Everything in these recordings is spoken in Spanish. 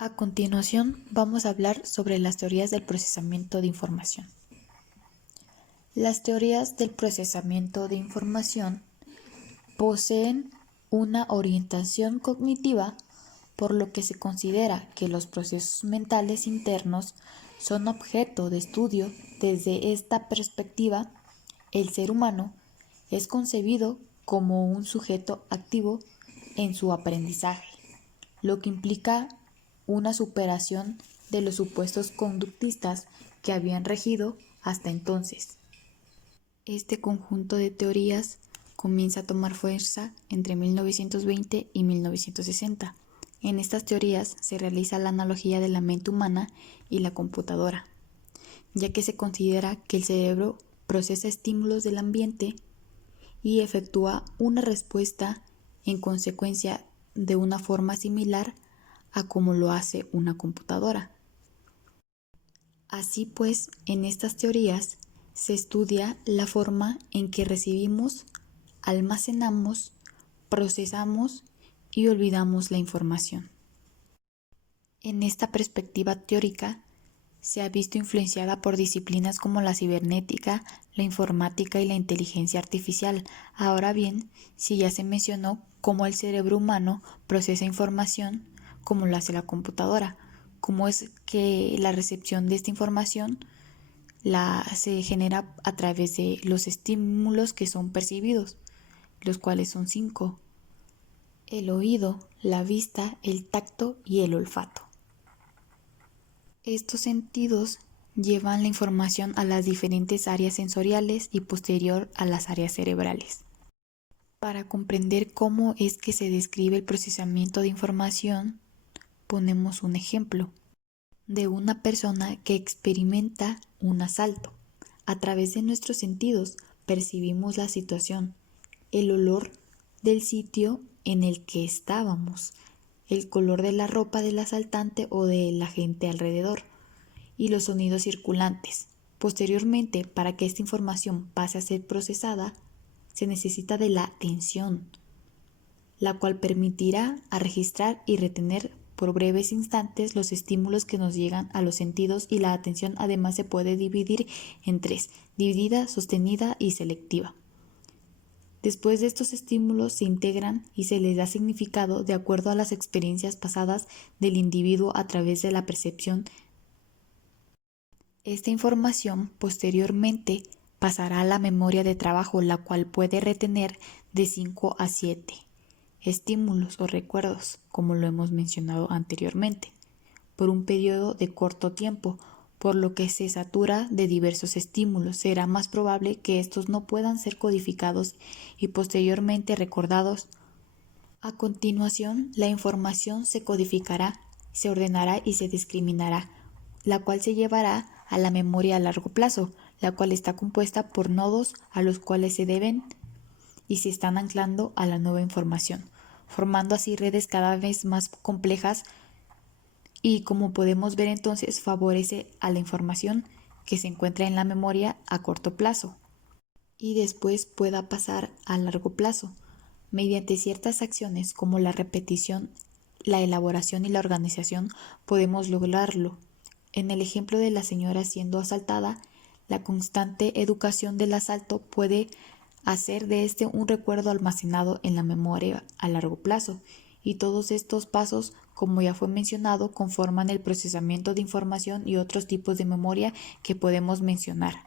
A continuación, vamos a hablar sobre las teorías del procesamiento de información. Las teorías del procesamiento de información poseen una orientación cognitiva, por lo que se considera que los procesos mentales internos son objeto de estudio. Desde esta perspectiva, el ser humano es concebido como un sujeto activo en su aprendizaje, lo que implica una superación de los supuestos conductistas que habían regido hasta entonces. Este conjunto de teorías comienza a tomar fuerza entre 1920 y 1960. En estas teorías se realiza la analogía de la mente humana y la computadora, ya que se considera que el cerebro procesa estímulos del ambiente y efectúa una respuesta en consecuencia de una forma similar a como lo hace una computadora. Así pues, en estas teorías se estudia la forma en que recibimos, almacenamos, procesamos y olvidamos la información. En esta perspectiva teórica se ha visto influenciada por disciplinas como la cibernética, la informática y la inteligencia artificial. Ahora bien, si ya se mencionó cómo el cerebro humano procesa información, como lo hace la computadora, cómo es que la recepción de esta información se genera a través de los estímulos que son percibidos, los cuales son 5: el oído, la vista, el tacto y el olfato. Estos sentidos llevan la información a las diferentes áreas sensoriales y posterior a las áreas cerebrales. Para comprender cómo es que se describe el procesamiento de información, ponemos un ejemplo de una persona que experimenta un asalto. A través de nuestros sentidos percibimos la situación, el olor del sitio en el que estábamos, el color de la ropa del asaltante o de la gente alrededor y los sonidos circulantes. Posteriormente, para que esta información pase a ser procesada, se necesita de la atención, la cual permitirá a registrar y retener por breves instantes los estímulos que nos llegan a los sentidos, y la atención además se puede dividir en 3: dividida, sostenida y selectiva. Después de estos estímulos se integran y se les da significado de acuerdo a las experiencias pasadas del individuo a través de la percepción. Esta información posteriormente pasará a la memoria de trabajo, la cual puede retener de 5 a 7 estímulos o recuerdos, como lo hemos mencionado anteriormente, por un periodo de corto tiempo, por lo que se satura de diversos estímulos. Será más probable que estos no puedan ser codificados y posteriormente recordados. A continuación, la información se codificará, se ordenará y se discriminará, la cual se llevará a la memoria a largo plazo, la cual está compuesta por nodos a los cuales se deben y se están anclando a la nueva información, formando así redes cada vez más complejas, y como podemos ver entonces favorece a la información que se encuentra en la memoria a corto plazo y después pueda pasar a largo plazo. Mediante ciertas acciones como la repetición, la elaboración y la organización podemos lograrlo. En el ejemplo de la señora siendo asaltada, la constante educación del asalto puede hacer de este un recuerdo almacenado en la memoria a largo plazo, y todos estos pasos, como ya fue mencionado, conforman el procesamiento de información y otros tipos de memoria que podemos mencionar.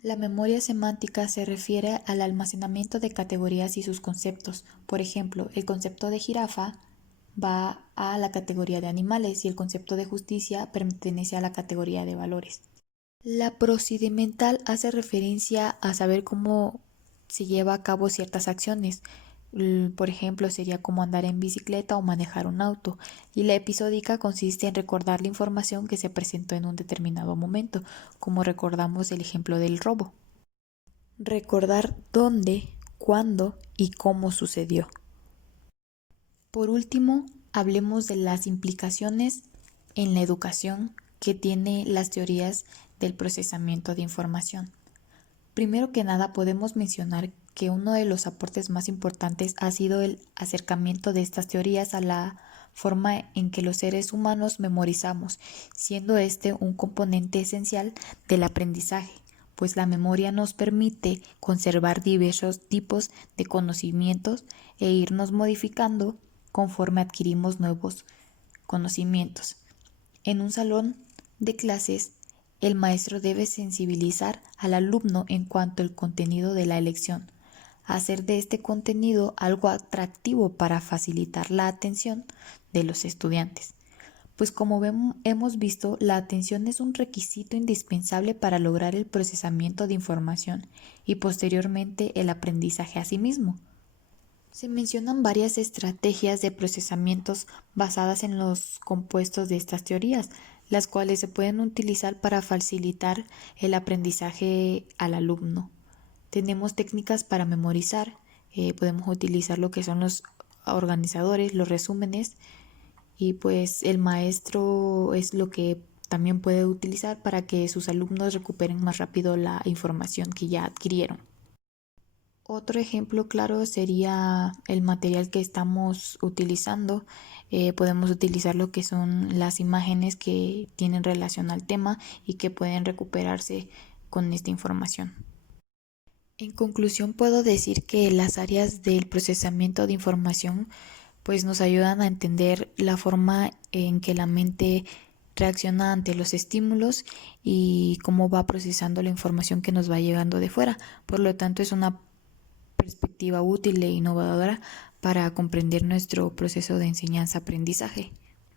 La memoria semántica se refiere al almacenamiento de categorías y sus conceptos. Por ejemplo, el concepto de jirafa va a la categoría de animales y el concepto de justicia pertenece a la categoría de valores. La procedimental hace referencia a saber cómo se lleva a cabo ciertas acciones. Por ejemplo, sería como andar en bicicleta o manejar un auto. Y la episódica consiste en recordar la información que se presentó en un determinado momento, como recordamos el ejemplo del robo. Recordar dónde, cuándo y cómo sucedió. Por último, hablemos de las implicaciones en la educación que tiene las teorías del procesamiento de información. Primero que nada, podemos mencionar que uno de los aportes más importantes ha sido el acercamiento de estas teorías a la forma en que los seres humanos memorizamos, siendo este un componente esencial del aprendizaje, pues la memoria nos permite conservar diversos tipos de conocimientos e irnos modificando conforme adquirimos nuevos conocimientos. En un salón de clases, el maestro debe sensibilizar al alumno en cuanto al contenido de la lección, hacer de este contenido algo atractivo para facilitar la atención de los estudiantes. Pues como hemos visto, la atención es un requisito indispensable para lograr el procesamiento de información y posteriormente el aprendizaje a sí mismo. Se mencionan varias estrategias de procesamientos basadas en los compuestos de estas teorías, las cuales se pueden utilizar para facilitar el aprendizaje al alumno. Tenemos técnicas para memorizar, podemos utilizar lo que son los organizadores, los resúmenes, y pues el maestro es lo que también puede utilizar para que sus alumnos recuperen más rápido la información que ya adquirieron. Otro ejemplo claro sería el material que estamos utilizando. Podemos utilizar lo que son las imágenes que tienen relación al tema y que pueden recuperarse con esta información. En conclusión, puedo decir que las áreas del procesamiento de información pues nos ayudan a entender la forma en que la mente reacciona ante los estímulos y cómo va procesando la información que nos va llegando de fuera. Por lo tanto, es una perspectiva útil e innovadora para comprender nuestro proceso de enseñanza-aprendizaje.